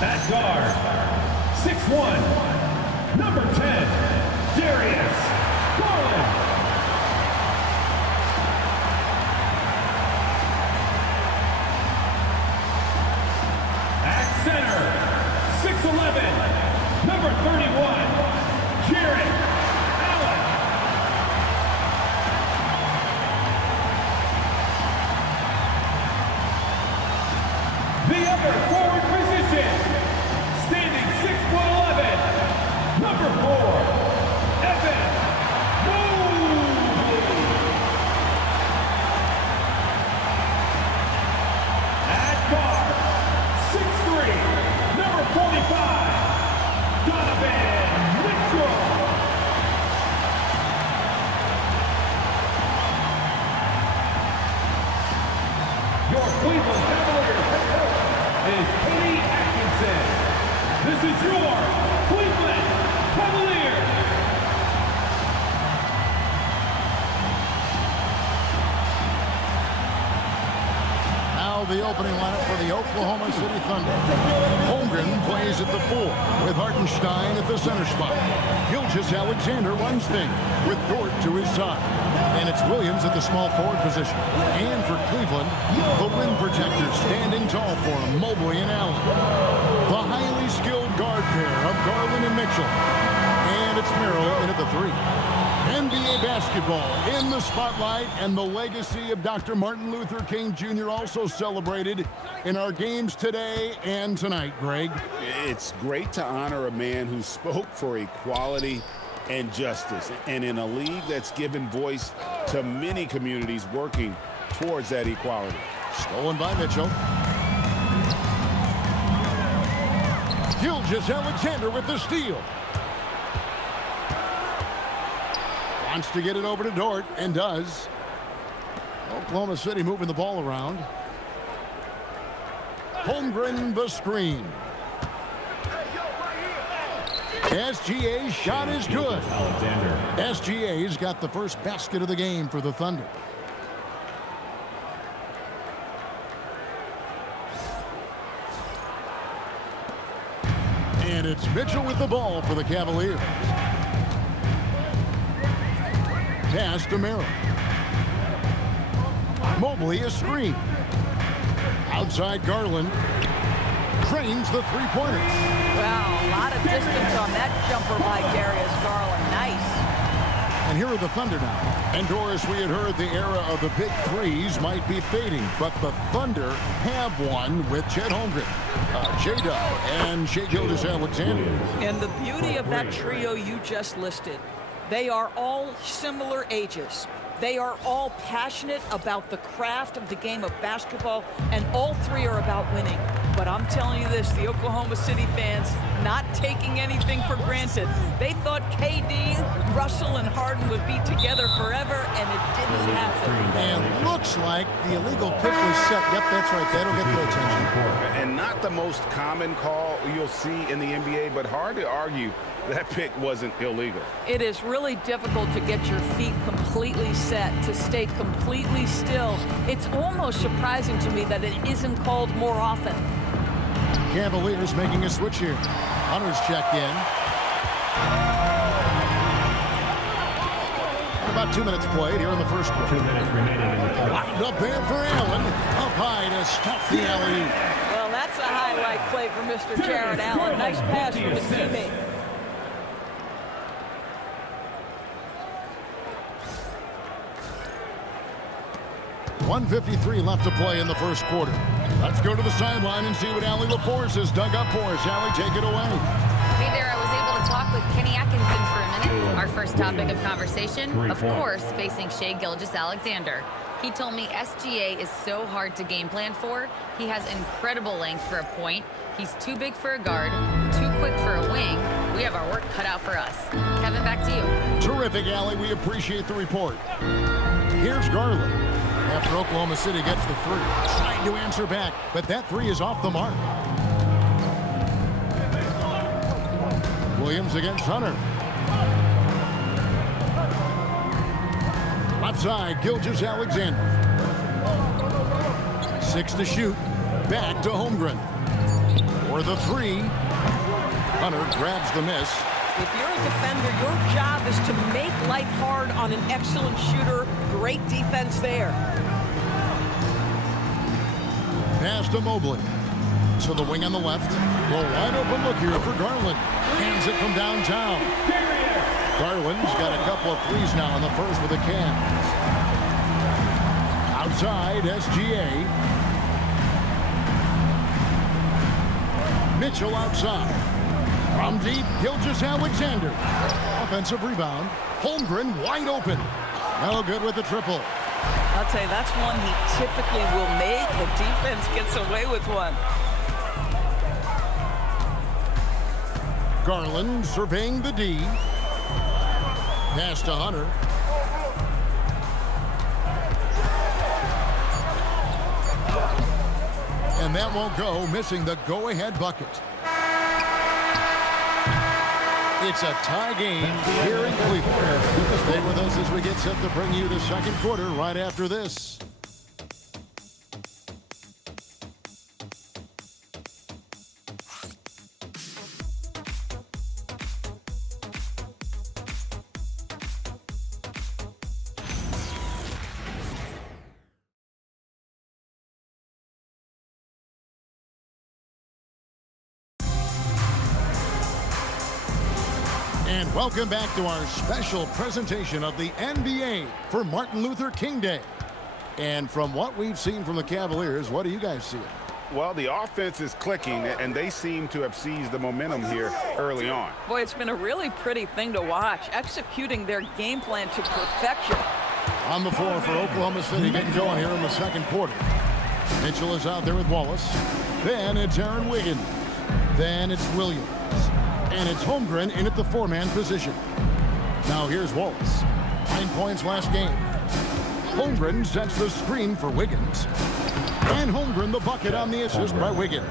At guard, 6'1", number 10, Darius Garland. At center, 6'11", number 31, Jared Allen. The other forward position, standing 6'11", number 4, Evan Mobley. At guard, 6'3", number 45, Donovan Mitchell. Your Cleveland Cavaliers head coach is Kenny Atkinson. This is your Cleveland Cavaliers. Now the opening lineup for the Oklahoma City Thunder. Holmgren plays at the 4 with Hartenstein at the center spot. Gilgeous-Alexander runs things with Dort to his side. And it's Williams at the small forward position. And for Cleveland, the rim protectors standing tall for him, Mobley and Allen. The highly skilled guard pair of Garland and Mitchell. And it's Merrill in at the 3. NBA basketball in the spotlight, and the legacy of Dr. Martin Luther King Jr. also celebrated in our games today and tonight, Greg. It's great to honor a man who spoke for equality and justice, and in a league that's given voice to many communities working towards that equality. Stolen by Mitchell. Gilgeous-Alexander with the steal. Wants to get it over to Dort, and does. Oklahoma City moving the ball around. Holmgren the screen. SGA's shot is good. SGA's got the first basket of the game for the Thunder. And it's Mitchell with the ball for the Cavaliers. Pass to Merrill. Mobley a screen. Outside Garland. Drains the three-pointer. Wow, a lot of distance on that jumper by Darius Garland. Nice. And here are the Thunder now. And Doris, we had heard the era of the big threes might be fading, but the Thunder have one with Chet Holmgren, J-Dub, and Shai Gilgeous-Alexander. And the beauty of that trio you just listed, they are all similar ages. They are all passionate about the craft of the game of basketball, and all three are about winning. But I'm telling you this, the Oklahoma City fans not taking anything for granted. They thought KD, Russell, and Harden would be together forever, and it didn't happen. And looks like the illegal pick was set. Yep, that's right. That'll get their attention. And not the most common call you'll see in the NBA, but hard to argue that pick wasn't illegal. It is really difficult to get your feet completely set, to stay completely still. It's almost surprising to me that it isn't called more often. Cavaliers making a switch here. Hunter's checked in. About 2 minutes played here in the first quarter. 2 minutes remaining in the fourth. Lined up there for Allen. Up high to stop the alley. Well, that's a highlight play for Mr. Jared Allen. Nice pass from his teammate. .153 left to play in the first quarter. Let's go to the sideline and see what Allie LaForce has dug up for us. Allie, take it away. Hey there, I was able to talk with Kenny Atkinson for a minute. Our first topic of conversation, of course, facing Shai Gilgeous-Alexander. He told me SGA is so hard to game plan for. He has incredible length for a point. He's too big for a guard, too quick for a wing. We have our work cut out for us. Kevin, back to you. Terrific, Allie. We appreciate the report. Here's Garland. After Oklahoma City gets the three. Trying to answer back, but that three is off the mark. Williams against Hunter. Left side, Gilgeous-Alexander. 6 to shoot. Back to Holmgren. for the three. Hunter grabs the miss. If you're a defender, your job is to make life hard on an excellent shooter. Great defense there. Pass to Mobley. To the wing on the left. Well, wide open look here for Garland. Hands it from downtown. Garland's got a couple of threes now in the first with the Cavs. Outside, SGA. Mitchell outside. From deep, Gilgeous-Alexander. Offensive rebound. Holmgren wide open. No good with the triple. I'll tell you, that's one he typically will make. The defense gets away with one. Garland surveying the D. Pass to Hunter. And that won't go, missing the go-ahead bucket. It's a tie game here in Cleveland. Stay with us as we get set to bring you the second quarter right after this. And welcome back to our special presentation of the NBA for Martin Luther King Day. And from what we've seen from the Cavaliers, what do you guys see? Well, the offense is clicking, and they seem to have seized the momentum here early on. Boy, it's been a really pretty thing to watch, executing their game plan to perfection. On the floor for Oklahoma City, getting going here in the second quarter. Mitchell is out there with Wallace. Then it's Aaron Wiggins. Then it's Williams. And it's Holmgren in at the four-man position. Now here's Wallace. 9 points last game. Holmgren sets the screen for Wiggins. And Holmgren the bucket on the assist by Wiggins.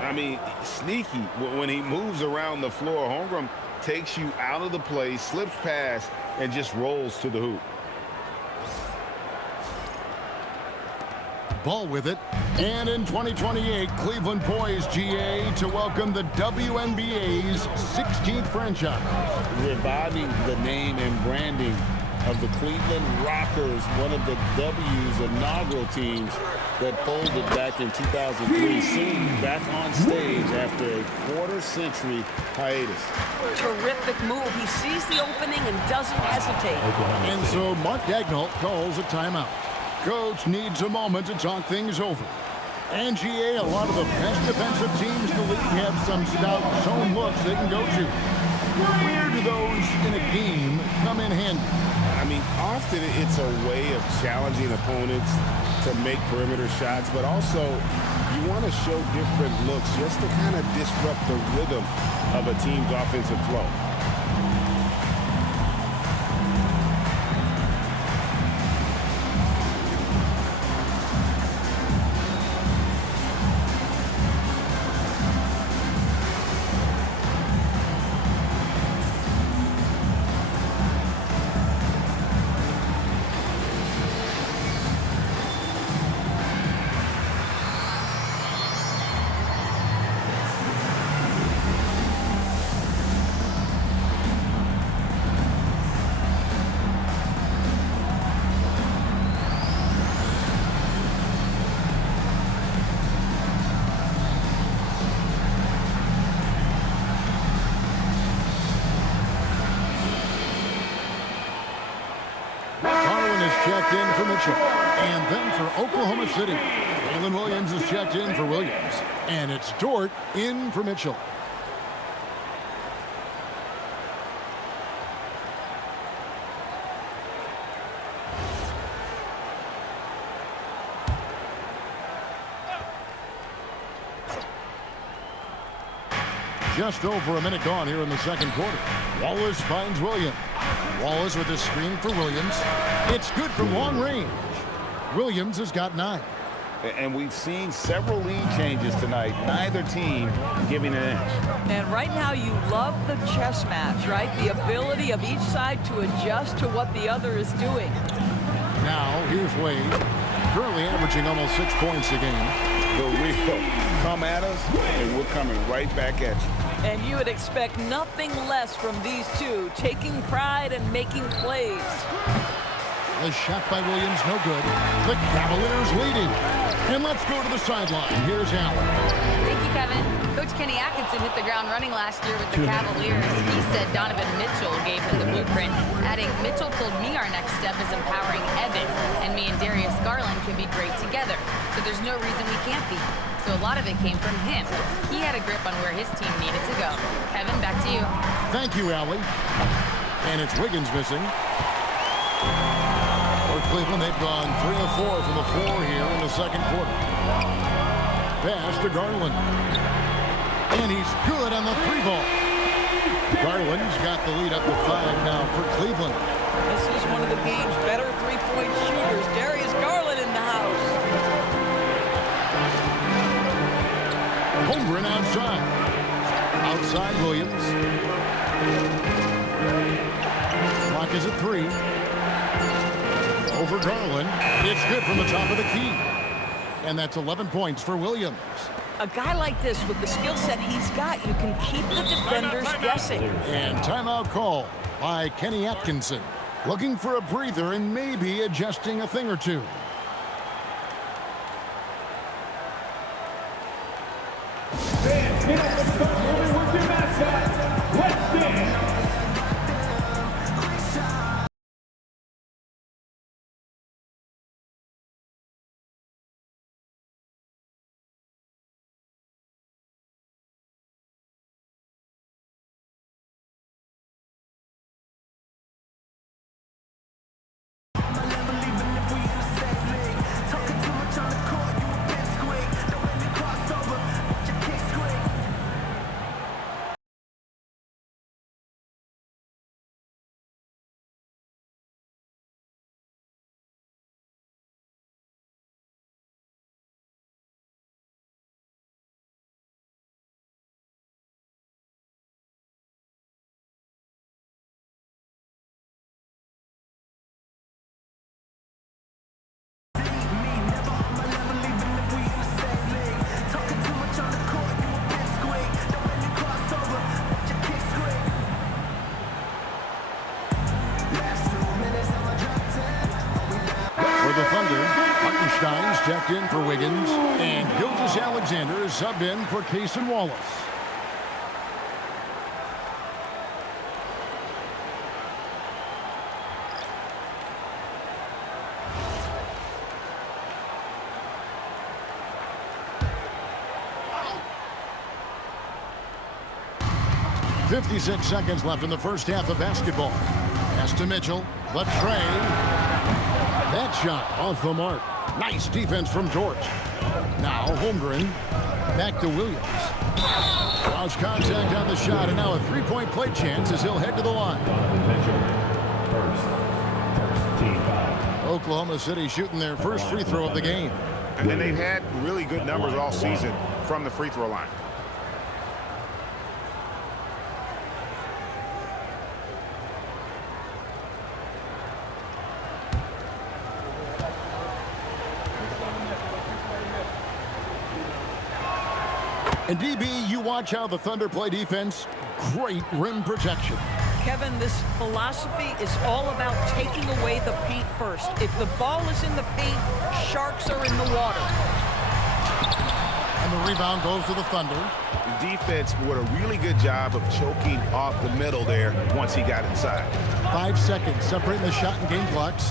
I mean, sneaky. When he moves around the floor, Holmgren takes you out of the play, slips past, and just rolls to the hoop. Ball with it. And in 2028, Cleveland poised, GA, to welcome the WNBA's 16th franchise. Reviving the name and branding of the Cleveland Rockers, one of the W's inaugural teams that folded back in 2003, soon back on stage after a quarter-century hiatus. Terrific move. He sees the opening and doesn't hesitate. And so Mark Daigneault calls a timeout. Coach needs a moment to talk things over. And GA, a lot of the best defensive teams in the league have some stout zone looks they can go to. Where do those in a game come in handy? I mean, often it's a way of challenging opponents to make perimeter shots, but also you want to show different looks just to kind of disrupt the rhythm of a team's offensive flow. Checked in for Mitchell. And then for Oklahoma City, Jalen Williams is checked in for Williams. And it's Dort in for Mitchell. Just over a minute gone here in the second quarter. Wallace finds Williams. Wallace with a screen for Williams. It's good from long range. Williams has got 9. And we've seen several lead changes tonight, neither team giving an inch. And right now you love the chess match, right? The ability of each side to adjust to what the other is doing. Now here's Wade, currently averaging almost 6 points a game. the real. Come at us, and we're coming right back at you. And you would expect nothing less from these two, taking pride and making plays. The shot by Williams, no good. The Cavaliers leading. And let's go to the sideline. Here's Allen. Thank you, Kevin. Coach Kenny Atkinson hit the ground running last year with the Cavaliers. He said Donovan Mitchell gave him the blueprint, adding, Mitchell told me our next step is empowering Evan, and me and Darius Garland can be great together. So there's no reason we can't be. So a lot of it came from him. He had a grip on where his team needed to go. Kevin, back to you. Thank you, Allie. And it's Wiggins missing. For Cleveland, they've gone 3 of 4 from the floor here in the second quarter. Pass to Garland. And he's good on the 3-ball. Garland's got the lead up to 5 now for Cleveland. This is one of the game's better three-point shooters. Darius Garland in the house. Holmgren outside. Outside Williams. Clock is at 3. Over Garland. It's good from the top of the key. And that's 11 points for Williams. A guy like this, with the skill set he's got, you can keep the defenders guessing. And timeout call by Kenny Atkinson. Looking for a breather and maybe adjusting a thing or two. Fans, get up and start moving with your mascot. Let's dance. Hartenstein's checked in for Wiggins, and Gilgeous-Alexander is subbed in for Cason Wallace. .56 seconds left in the first half of basketball. Pass to Mitchell. The tray. That shot off the mark. Nice defense from George. Now Holmgren. Back to Williams. Lost contact on the shot, and now a three-point play chance as he'll head to the line. First team foul. Oklahoma City shooting their first free throw of the game. And they've had really good numbers all season from the free throw line. And DB, you watch how the Thunder play defense. Great rim protection. Kevin, this philosophy is all about taking away the paint first. If the ball is in the paint, sharks are in the water. And the rebound goes to the Thunder. The defense did a really good job of choking off the middle there once he got inside. 5 seconds separating the shot and game clocks.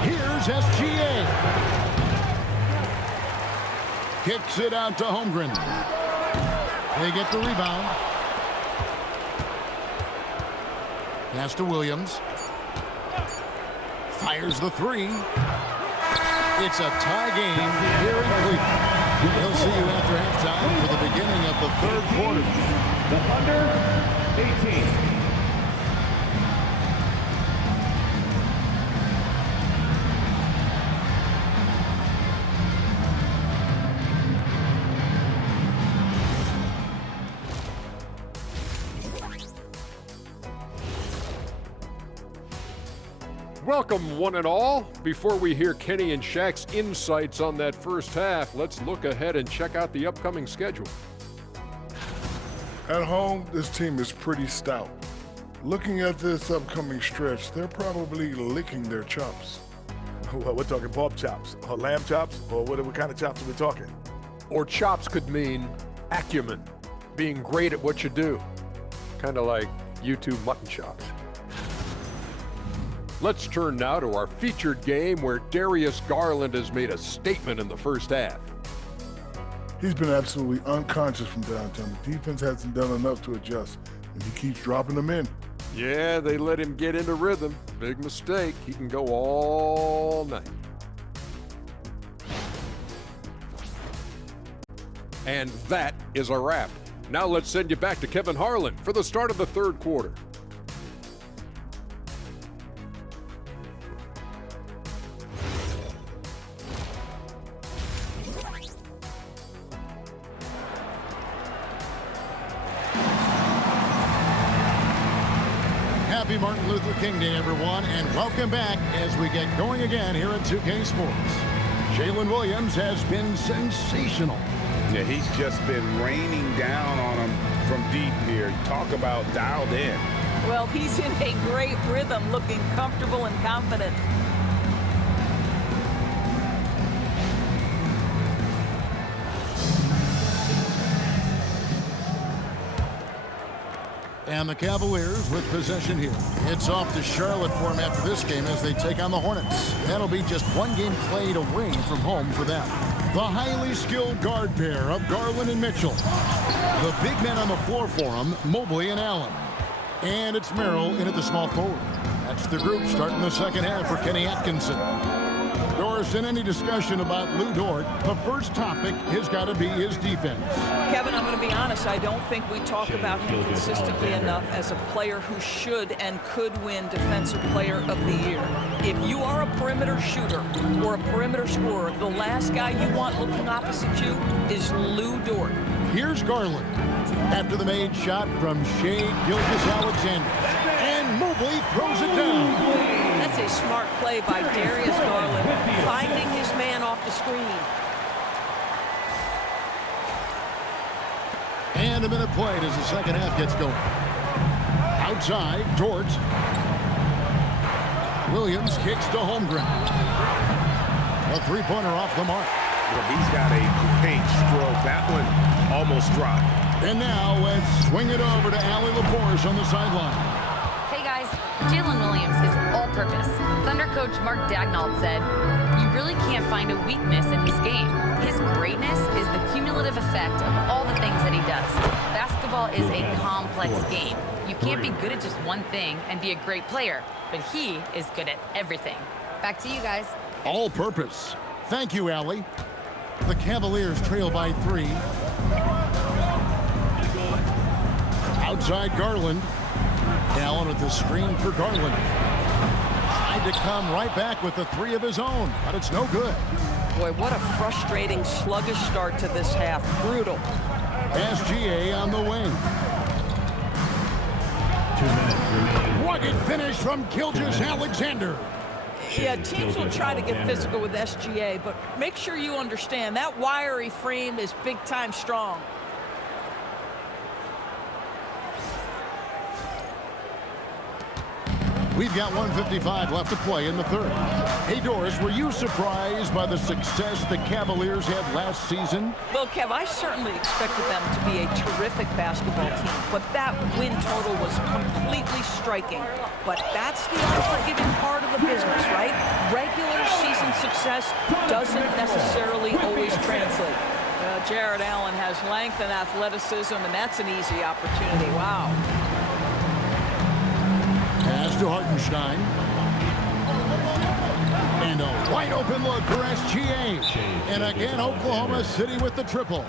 Here's SGA. Kicks it out to Holmgren. They get the rebound. Pass to Williams. Fires the three. It's a tie game here in Cleveland. We'll see you after halftime for the beginning of the third quarter. The Thunder, 18. Welcome, one and all. Before we hear Kenny and Shaq's insights on that first half, let's look ahead and check out the upcoming schedule. At home, this team is pretty stout. Looking at this upcoming stretch, they're probably licking their chops. Well, we're talking pork chops, or lamb chops, or what kind of chops are we talking? Or chops could mean acumen, being great at what you do. Kind of like YouTube mutton chops. Let's turn now to our featured game where Darius Garland has made a statement in the first half. He's been absolutely unconscious from downtown. The defense hasn't done enough to adjust, and he keeps dropping them in. Yeah, they let him get into rhythm. Big mistake. He can go all night. And that is a wrap. Now let's send you back to Kevin Harlan for the start of the third quarter. Happy Martin Luther King Day, everyone, and welcome back as we get going again here at 2K Sports. Jalen Williams has been sensational. Yeah, he's just been raining down on him from deep here. Talk about dialed in. Well, he's in a great rhythm, looking comfortable and confident. And the Cavaliers with possession here. It's off to Charlotte for them after this game as they take on the Hornets. That'll be just one game played away from home for them. The highly skilled guard pair of Garland and Mitchell. The big men on the floor for them, Mobley and Allen. And it's Merrill in at the small forward. That's the group starting the second half for Kenny Atkinson. Doris, in any discussion about Lou Dort, the first topic has got to be his defense. Kevin, I'm going to be honest, I don't think we talk about him consistently enough as a player who should and could win Defensive Player of the Year. If you are a perimeter shooter or a perimeter scorer, the last guy you want looking opposite you is Lou Dort. Here's Garland after the made shot from Shea Gilgeous-Alexander. And Mobley throws it down. That's a smart play by Darius Garland, finding his man off the screen. And a minute played as the second half gets going. Outside, Dort. Williams kicks to Holmgren. A three-pointer off the mark. Well, he's got a paint stroke. That one almost dropped. And now let's swing it over to Allie LaForce on the sideline. Hey guys, Jalen Williams is all-purpose. Thunder coach Mark Daignault said, "You really can't find a weakness in his game. His greatness is the cumulative effect of all the things that he does. Basketball is a complex game. You can't be good at just one thing and be a great player, but he is good at everything." Back to you guys. All-purpose. Thank you, Allie. The Cavaliers trail by 3. Outside Garland. Allen with the screen for Garland. Tried to come right back with the 3 of his own, but it's no good. Boy, what a frustrating, sluggish start to this half. Brutal. SGA on the wing. 2 minutes remaining. Rugged finish from Gilgeous-Alexander. Yeah, teams will try to get physical with SGA, but make sure you understand that wiry frame is big-time strong. We've got 1:55 left to play in the third. Hey, Doris, were you surprised by the success the Cavaliers had last season? Well, Kev, I certainly expected them to be a terrific basketball team, but that win total was completely striking. But that's the unforgiving part of the business, right? Regular season success doesn't necessarily always translate. Jared Allen has length and athleticism, and that's an easy opportunity. Wow. Pass to Hartenstein. And a wide open look for SGA. And again, Oklahoma City with the triple.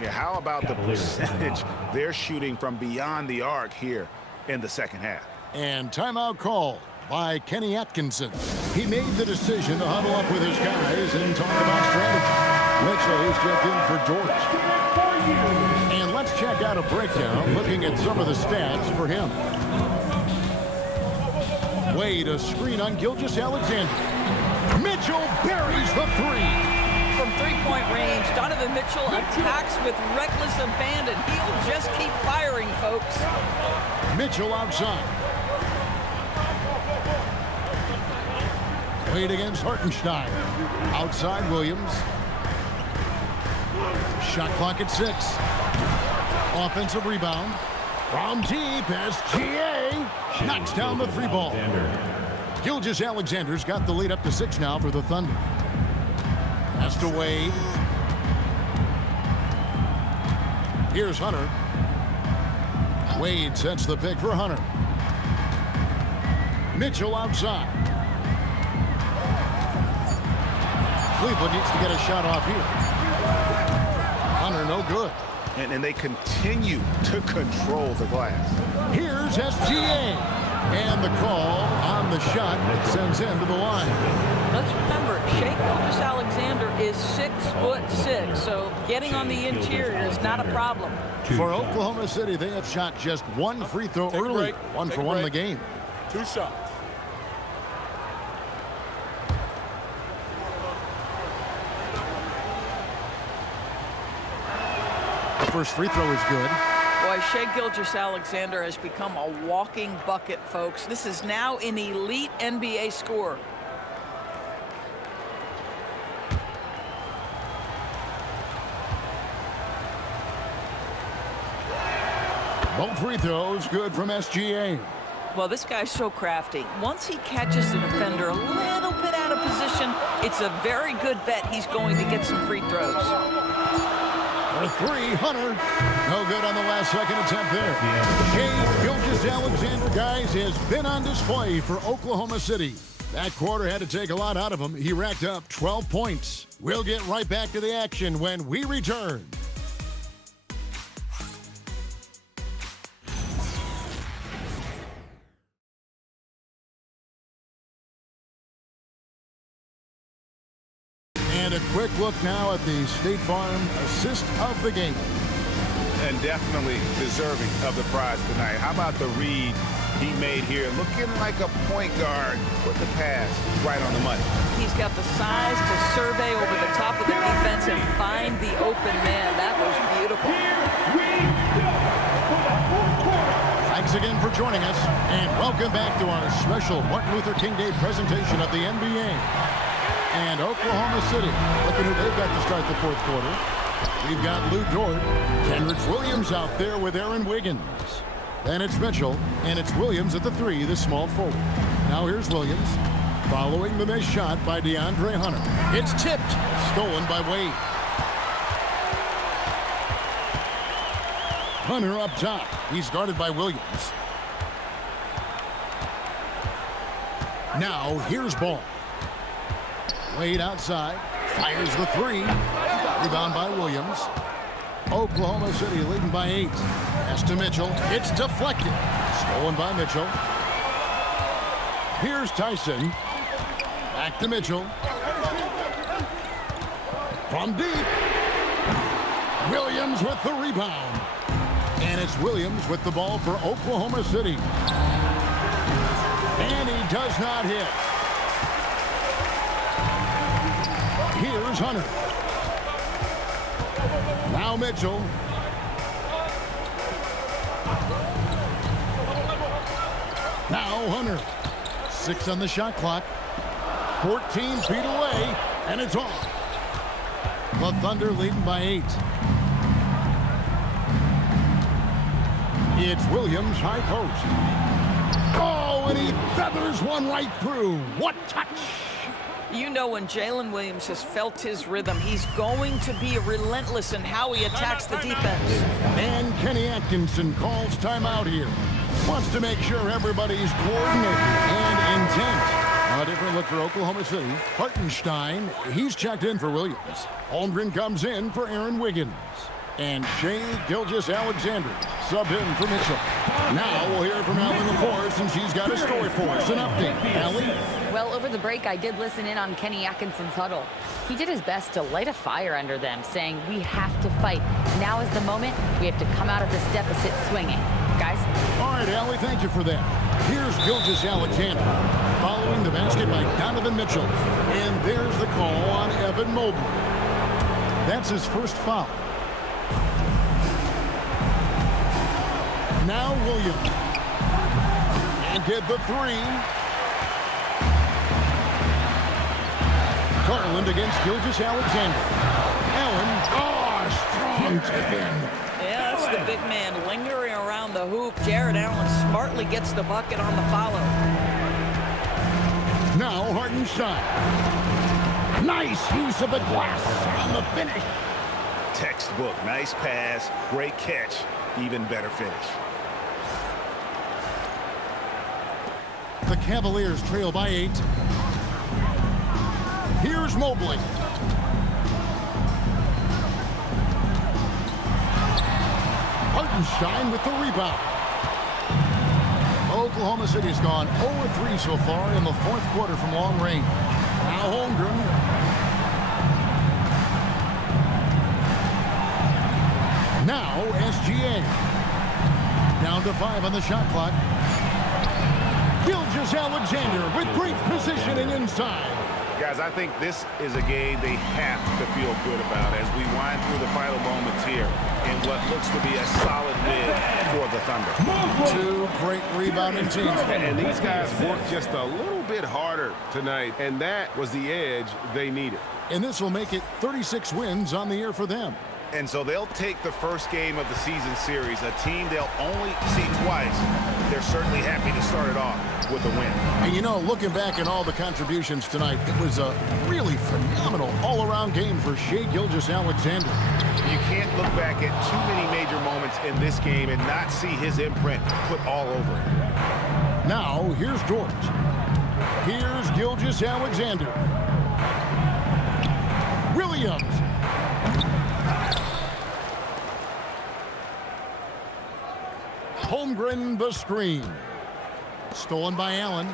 Yeah, how about the percentage they're shooting from beyond the arc here in the second half? And timeout call by Kenny Atkinson. He made the decision to huddle up with his guys and talk about strategy. Mitchell is checked in for George. And let's check out a breakdown looking at some of the stats for him. Wade, a screen on Gilgeous-Alexander. Mitchell buries the three. From three-point range, Donovan Mitchell attacks with reckless abandon. He'll just keep firing, folks. Mitchell outside. Wade against Hartenstein. Outside Williams. Shot clock at 6. Offensive rebound. From deep, SGA knocks down the three ball. Gilgeous-Alexander's got the lead up to 6 now for the Thunder. Pass to Wade. Here's Hunter. Wade sets the pick for Hunter. Mitchell outside. Cleveland needs to get a shot off here. Hunter no good. And they continue to control the glass. Here's SGA. And the call on the shot that sends him to the line. Let's remember, Shai Gilgeous-Alexander is 6'6", so getting on the interior is not a problem. For Oklahoma City, they have shot just one free throw early. 1 for 1 in the game. 2 shots. The first free throw is good. Boy, Shai Gilgeous-Alexander has become a walking bucket, folks. This is now an elite NBA scorer. Both free throws good from SGA. Well, this guy's so crafty. Once he catches the defender a little bit out of position, it's a very good bet he's going to get some free throws. For 3, Hunter. No good on the last second attempt there. Shai Gilgeous-Alexander, guys, has been on display for Oklahoma City. That quarter had to take a lot out of him. He racked up 12 points. We'll get right back to the action when we return. And a quick look now at the State Farm assist of the game. And definitely deserving of the prize tonight. How about the read he made here? Looking like a point guard. Put the pass right on the money. He's got the size to survey over the top of the defense and find the open man. That was beautiful. Thanks again for joining us, and welcome back to our special Martin Luther King Day presentation of the NBA. And Oklahoma City, look at who they've got to start the fourth quarter. We've got Lou Dort, Kenrich Williams out there with Aaron Wiggins. Then it's Mitchell, and it's Williams at the 3, the small forward. Now here's Williams, following the missed shot by DeAndre Hunter. It's tipped, stolen by Wade. Hunter up top. He's guarded by Williams. Now here's Ball. Wade outside, fires the 3. Rebound by Williams. Oklahoma City leading by 8. Pass to Mitchell. It's deflected. Stolen by Mitchell. Here's Tyson. Back to Mitchell. From deep. Williams with the rebound. And it's Williams with the ball for Oklahoma City. And he does not hit. Here's Hunter. Now Mitchell. Now Hunter. 6 on the shot clock. 14 feet away, and it's off. The Thunder leading by 8. It's Williams, high post. Oh, and he feathers one right through. What touch! You know, when Jalen Williams has felt his rhythm, he's going to be relentless in how he attacks the defense. And Kenny Atkinson calls timeout here. Wants to make sure everybody's coordinated and intent. A different look for Oklahoma City. Hartenstein, he's checked in for Williams. Holmgren comes in for Aaron Wiggins. And Shai Gilgeous-Alexander subbed in for Mitchell. Now we'll hear from Allie LaForce, and she's got a story for us. An update. Allie? Well, over the break, I did listen in on Kenny Atkinson's huddle. He did his best to light a fire under them, saying, we have to fight. Now is the moment. We have to come out of this deficit swinging. Guys? All right, Allie, thank you for that. Here's Gilgeous-Alexander following the basket by Donovan Mitchell. And there's the call on Evan Mobley. That's his first foul. Now Williams. And get the three. Garland against Gilgeous-Alexander. Allen. Strong tip in. Yeah, that's the big man lingering around the hoop. Jared Allen smartly gets the bucket on the follow. Now Hartenstein. Nice use of the glass on the finish. Textbook. Nice pass. Great catch. Even better finish. The Cavaliers trail by 8. Here's Mobley. Hartenstein with the rebound. Oklahoma City's gone 0-3 so far in the fourth quarter from long range. Now Holmgren. Now SGA. Down to 5 on the shot clock. Gilgeous-Alexander with great positioning inside. Guys, I think this is a game they have to feel good about as we wind through the final moments here in what looks to be a solid win for the Thunder. Two great rebounding teams. And these guys worked just a little bit harder tonight, and that was the edge they needed. And this will make it 36 wins on the year for them. And so they'll take the first game of the season series, a team they'll only see twice. They're certainly happy to start it off with a win. And you know, looking back at all the contributions tonight, it was a really phenomenal all-around game for Shai Gilgeous-Alexander. You can't look back at too many major moments in this game and not see his imprint put all over it. Now, here's George. Here's Gilgeous-Alexander. Williams. Holmgren the screen. Stolen by Allen.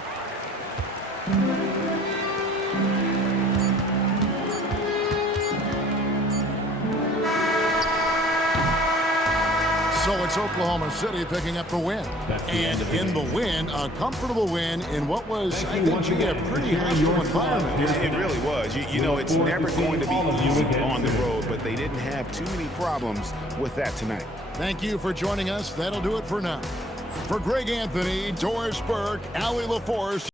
So it's Oklahoma City picking up the win. And in the win, a comfortable win in what was, I think, to be a pretty hostile environment. It really was. You know, it's never going to be easy on the road, but they didn't have too many problems with that tonight. Thank you for joining us. That'll do it for now. For Greg Anthony, Doris Burke, Allie LaForce,